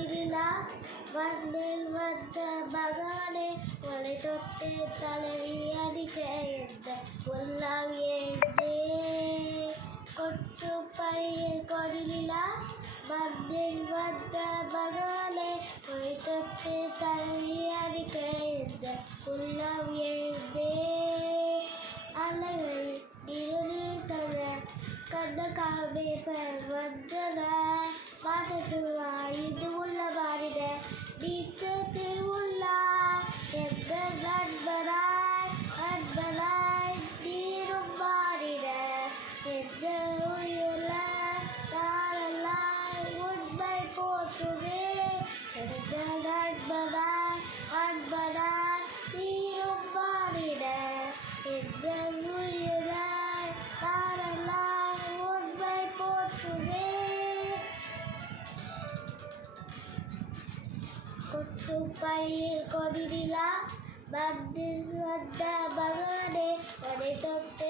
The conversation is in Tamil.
கொடிவிழா வண்டில் வந்த மகானே மலை தொட்டு தடவி அடிக்க எந்த உள்ளாம் எழுந்தே கொட்டு பழியில் கொடிவிழா வண்டில் வந்த மகானே மலை தொட்டு தடவி அடிக்க எந்த உள்ளாம் எழுந்தே அலைகள் இறுதி தர கண்ணகாவே வந்தன மாற்றத்துவா இது உள்ள மாறிட நீச்சத்தில் உள்ளார் எந்த நண்பராய் அன்பராய் நீரும் மாறிட எந்த உயிர தாரலாய் உண்மை போற்றுவே எந்த நண்பராய் அன்பராய் நீரும் மாறிட எந்த உயிராய் தாரலாய் உண்மை போற்றுவே கொட்டு பழியில் கொடிவிழா வண்டில் வந்த மகனே மனை தொட்டு